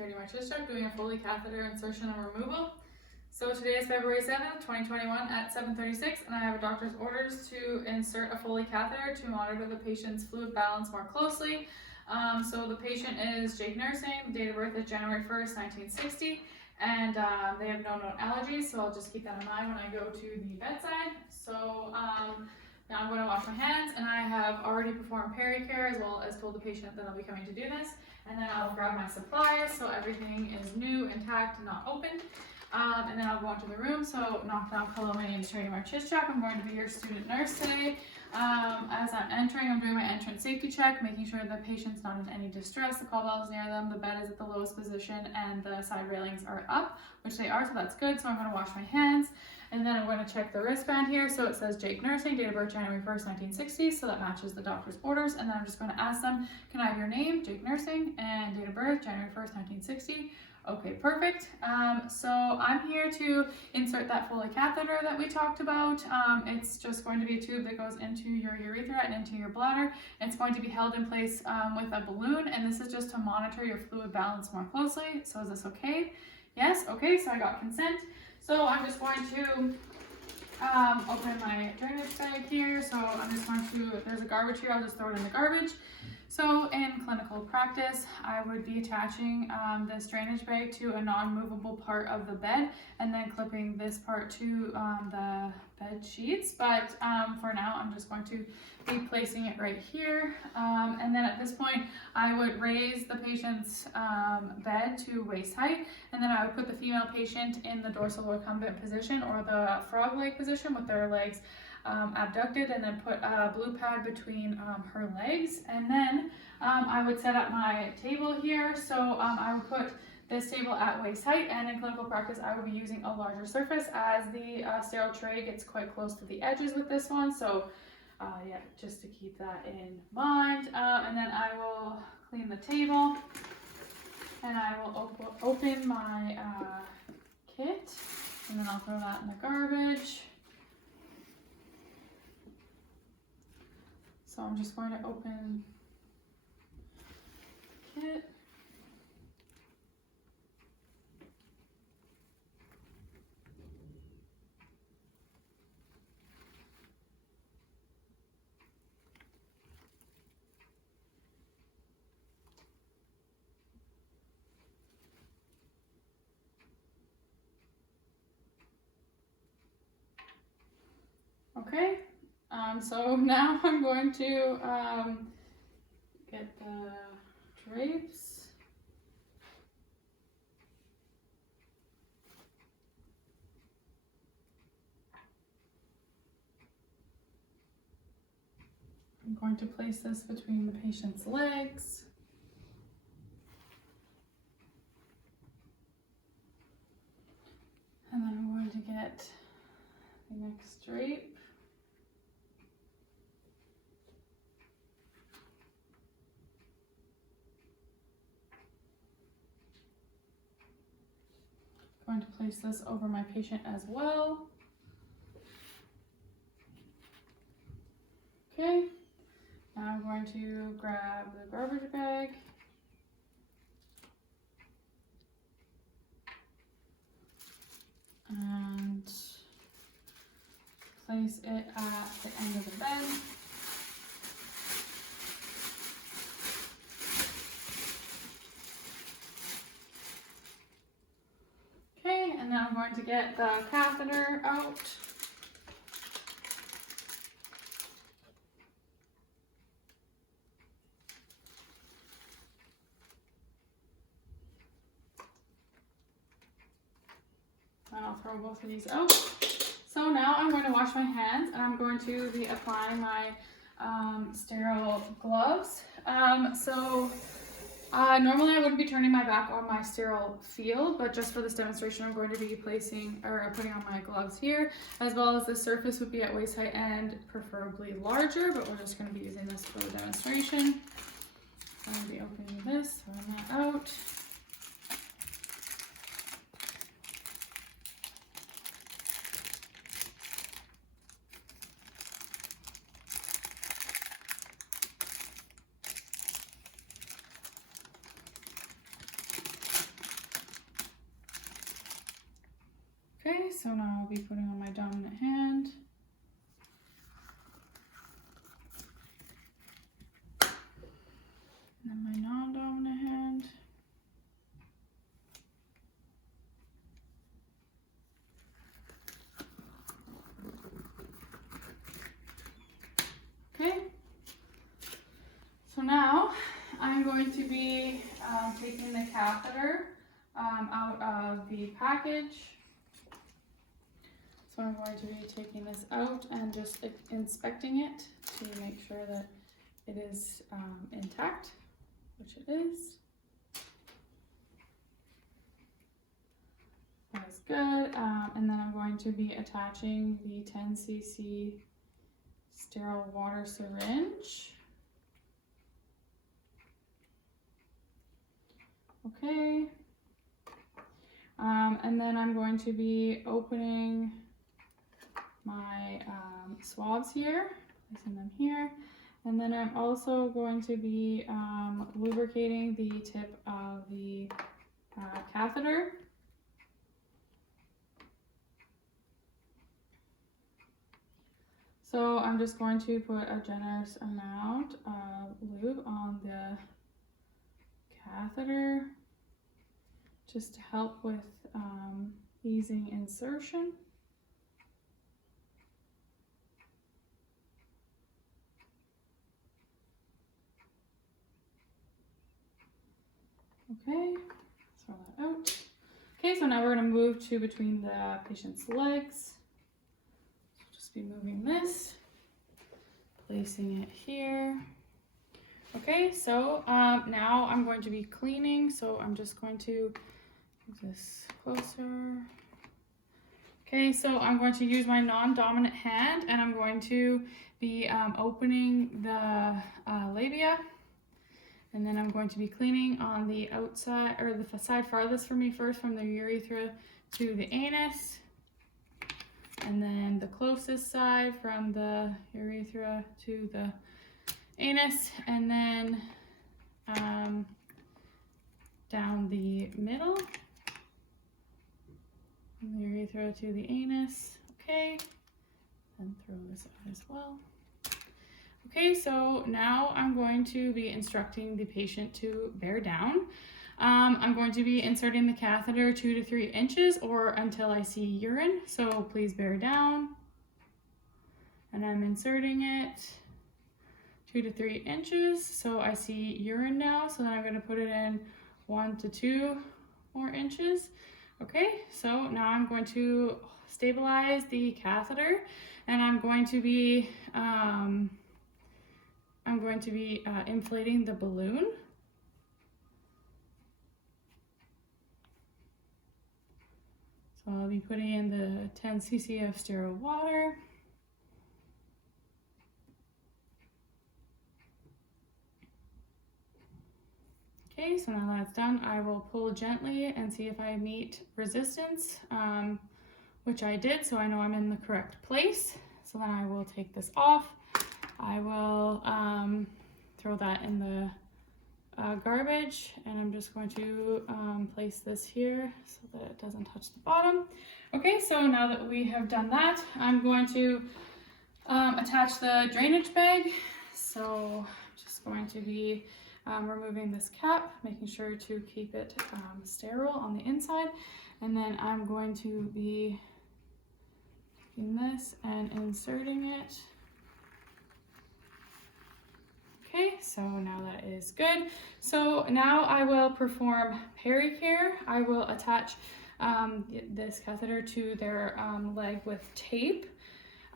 Charity Marchischuk doing a Foley catheter insertion and removal. So today is February 7th, 2021 at 7:36, and I have a doctor's orders to insert a Foley catheter to monitor the patient's fluid balance more closely. So the patient is Jake nursing, the date of birth is January 1st, 1960, and they have no known allergies, so I'll just keep that in mind when I go to the bedside. So now I'm going to wash my hands, and I have already performed peri-care as well as told the patient that I'll be coming to do this. And then I'll grab my supplies so everything is new, intact, and not open. And then I'll go into the room. So knock knock, hello, my name is Charity Marchischuk. I'm going to be your student nurse today. As I'm entering, I'm doing my entrance safety check, making sure the patient's not in any distress, the call bell is near them, the bed is at the lowest position, and the side railings are up, which they are, so that's good. So I'm going to wash my hands. And then I'm going to check the wristband here. So it says Jake nursing, date of birth January 1st, 1960. So that matches the doctor's orders. And then I'm just going to ask them, can I have your name, Jake nursing, and date of birth January 1st, 1960. Okay, perfect. So I'm here to insert that Foley catheter that we talked about. It's just going to be a tube that goes into your urethra and into your bladder. It's going to be held in place with a balloon, and this is just to monitor your fluid balance more closely. So is this okay? Yes, okay, so I got consent. So I'm just going to open my drainage bag here. So I'm just going to, if there's a garbage here, I'll just throw it in the garbage. So in clinical practice, I would be attaching this drainage bag to a non-movable part of the bed and then clipping this part to the bed sheets. But for now, I'm just going to be placing it right here. And then at this point, I would raise the patient's bed to waist height, and then I would put the female patient in the dorsal recumbent position or the frog leg position with their legs abducted, and then put a blue pad between her legs. And then I would set up my table here. So I would put this table at waist height, and in clinical practice I would be using a larger surface as the sterile tray gets quite close to the edges with this one. So yeah, just to keep that in mind. And then I will clean the table, and I will open my kit, and then I'll throw that in the garbage. So I'm just going to open the kit. Okay. So now I'm going to get the drapes. I'm going to place this between the patient's legs. And then I'm going to get the next drape. Going to place this over my patient as well. Okay, now I'm going to grab the garbage bag and place it at the end of the bed. And then I'm going to get the catheter out. And I'll throw both of these out. So now I'm going to wash my hands, and I'm going to be applying my sterile gloves. Normally I wouldn't be turning my back on my sterile field, but just for this demonstration I'm going to be putting on my gloves here, as well as the surface would be at waist height and preferably larger, but we're just going to be using this for the demonstration. I'm going to be opening this, throwing that out. so now I'll be putting on my dominant hand. And then my non-dominant hand. Okay, so now I'm going to be taking the catheter out of the package. So I'm going to be taking this out and just inspecting it to make sure that it is intact, which it is. That's good. And then I'm going to be attaching the 10 cc sterile water syringe. Okay. And then I'm going to be opening my swabs here, placing them here. And then I'm also going to be lubricating the tip of the catheter. So I'm just going to put a generous amount of lube on the catheter just to help with easing insertion. Okay, throw that out. Okay, so now we're going to move to between the patient's legs. Just be moving this, placing it here. Okay, so now I'm going to be cleaning, so I'm just going to move this closer. Okay, so I'm going to use my non-dominant hand and I'm going to be opening the labia. And then I'm going to be cleaning on the outside, or the side farthest from me first, from the urethra to the anus. And then the closest side from the urethra to the anus. And then down the middle, from the urethra to the anus. Okay, and throw this out as well. Okay, so now I'm going to be instructing the patient to bear down. I'm going to be inserting the catheter 2 to 3 inches or until I see urine, so please bear down. And I'm inserting it 2 to 3 inches, so I see urine now, so then I'm going to put it in 1 to 2 more inches. Okay, so now I'm going to stabilize the catheter, and I'm going to be inflating the balloon. So I'll be putting in the 10 cc of sterile water. Okay, so now that's done, I will pull gently and see if I meet resistance, which I did, so I know I'm in the correct place. So then I will take this off. I will throw that in the garbage, and I'm just going to place this here so that it doesn't touch the bottom. Okay, so now that we have done that, I'm going to attach the drainage bag. So I'm just going to be removing this cap, making sure to keep it sterile on the inside, and then I'm going to be taking this and inserting it. Okay, so now that is good. So now I will perform pericare. I will attach this catheter to their leg with tape.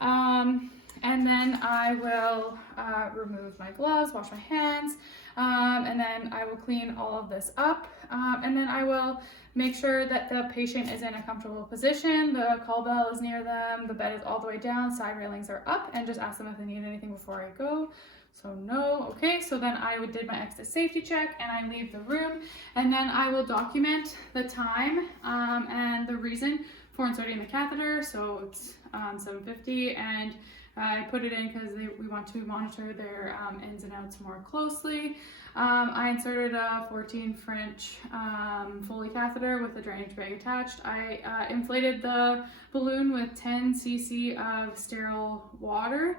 And then I will remove my gloves, wash my hands, and then I will clean all of this up. And then I will make sure that the patient is in a comfortable position, the call bell is near them, the bed is all the way down, side railings are up, and just ask them if they need anything before I go. So no. Okay, so then I did my exit safety check and I leave the room, and then I will document the time and the reason for inserting the catheter. So it's 7:50, and I put it in because we want to monitor their ins and outs more closely. I inserted a 14 French Foley catheter with a drainage bag attached. I inflated the balloon with 10 cc of sterile water.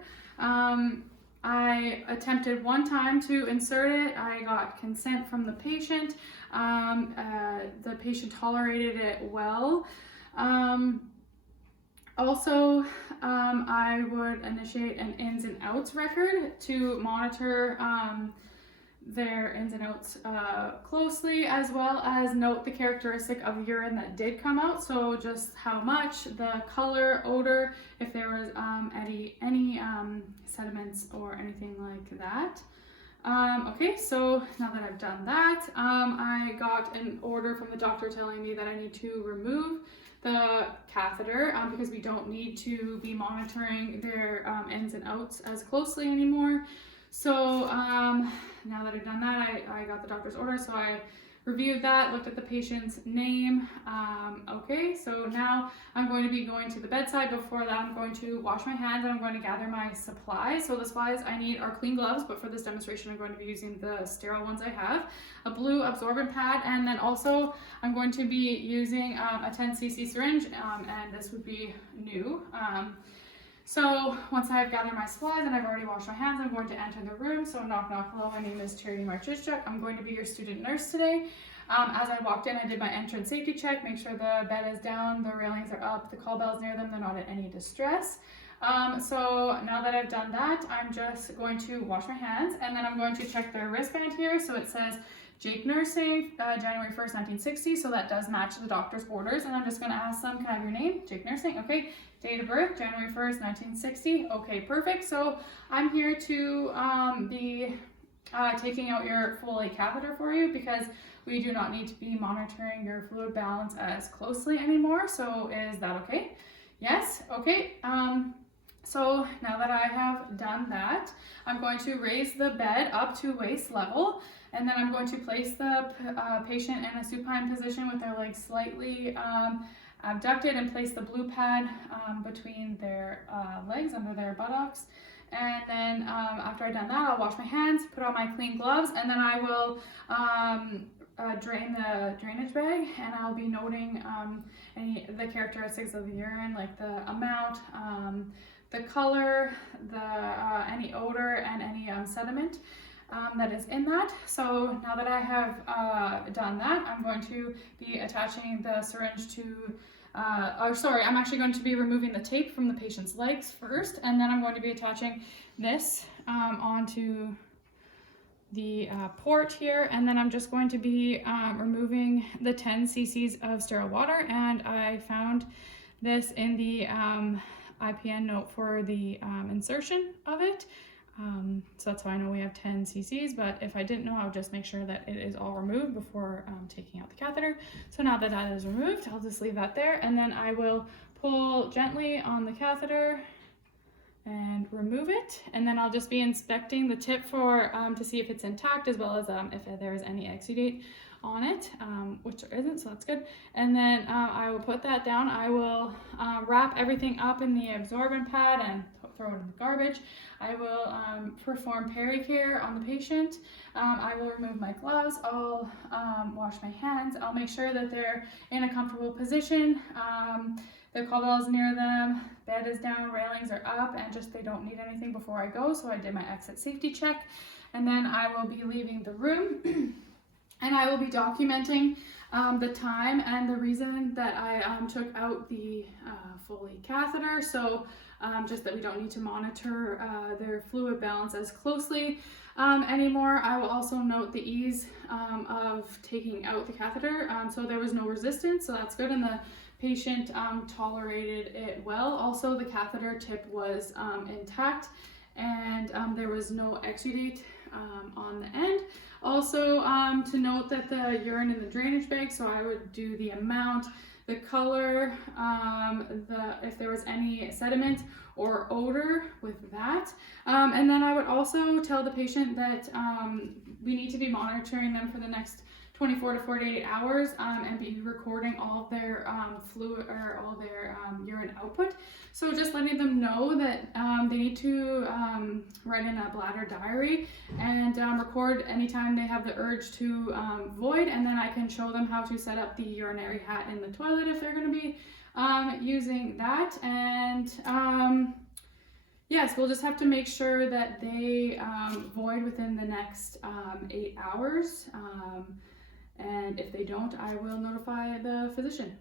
I attempted one time to insert it. I got consent from the patient. The patient tolerated it well. Also, I would initiate an ins and outs record to monitor their ins and outs closely, as well as note the characteristic of urine that did come out. So just how much, the color, odor, if there was any sediments or anything like that. Okay, so now that I've done that, I got an order from the doctor telling me that I need to remove the catheter because we don't need to be monitoring their ins and outs as closely anymore. So now that I've done that, I got the doctor's order, so I reviewed that, looked at the patient's name. Okay, so now I'm going to be going to the bedside. Before that, I'm going to wash my hands and I'm going to gather my supplies. So the supplies I need are clean gloves, but for this demonstration, I'm going to be using the sterile ones I have, a blue absorbent pad, and then also I'm going to be using a 10 cc syringe, and this would be new. So once I've gathered my supplies and I've already washed my hands, I'm going to enter the room. So knock, knock, hello, my name is Marchischuk. I'm going to be your student nurse today. As I walked in, I did my entrance safety check, make sure the bed is down, the railings are up, the call bell's near them, they're not in any distress. So now that I've done that, I'm just going to wash my hands, and then I'm going to check their wristband here. So it says Jake Nursing, January 1st, 1960. So that does match the doctor's orders. And I'm just going to ask them, can I have your name? Jake Nursing. Okay. Date of birth, January 1st, 1960. Okay, perfect. So I'm here to be taking out your Foley catheter for you because we do not need to be monitoring your fluid balance as closely anymore. So is that okay? Yes. Okay. So now that I have done that, I'm going to raise the bed up to waist level, and then I'm going to place the patient in a supine position with their legs slightly abducted, and place the blue pad between their legs under their buttocks. And then after I've done that, I'll wash my hands, put on my clean gloves, and then I will drain the drainage bag, and I'll be noting the characteristics of the urine, like the amount, the color, any odor, and any sediment that is in that. So now that I have done that, I'm going to be attaching the syringe to, I'm actually going to be removing the tape from the patient's legs first, and then I'm going to be attaching this onto the port here, and then I'm just going to be removing the 10 cc's of sterile water, and I found this in the IPN note for the insertion of it. So that's how I know we have 10 cc's, but if I didn't know, I would just make sure that it is all removed before taking out the catheter. So now that that is removed, I'll just leave that there, and then I will pull gently on the catheter and remove it, and then I'll just be inspecting the tip for to see if it's intact, as well as if there is any exudate on it, which there isn't, so that's good. And then I will put that down. I will wrap everything up in the absorbent pad and throw it in the garbage. I will perform pericare on the patient. I will remove my gloves. I'll wash my hands. I'll make sure that they're in a comfortable position. The call bell is near them, bed is down, railings are up, and just they don't need anything before I go. So I did my exit safety check, and then I will be leaving the room. And I will be documenting the time and the reason that I took out the Foley catheter. So just that we don't need to monitor their fluid balance as closely anymore. I will also note the ease of taking out the catheter. So there was no resistance, so that's good, and the patient tolerated it well. Also, the catheter tip was intact, and there was no exudate on the end. Also, to note that the urine in the drainage bag, so I would do the amount, the color, if there was any sediment or odor with that. And then I would also tell the patient that we need to be monitoring them for the next 24 to 48 hours and be recording all of their fluid or all their urine output. So just letting them know that they need to write in a bladder diary and record anytime they have the urge to void, and then I can show them how to set up the urinary hat in the toilet if they're going to be using that. And yes, we'll just have to make sure that they void within the next 8 hours. And if they don't, I will notify the physician.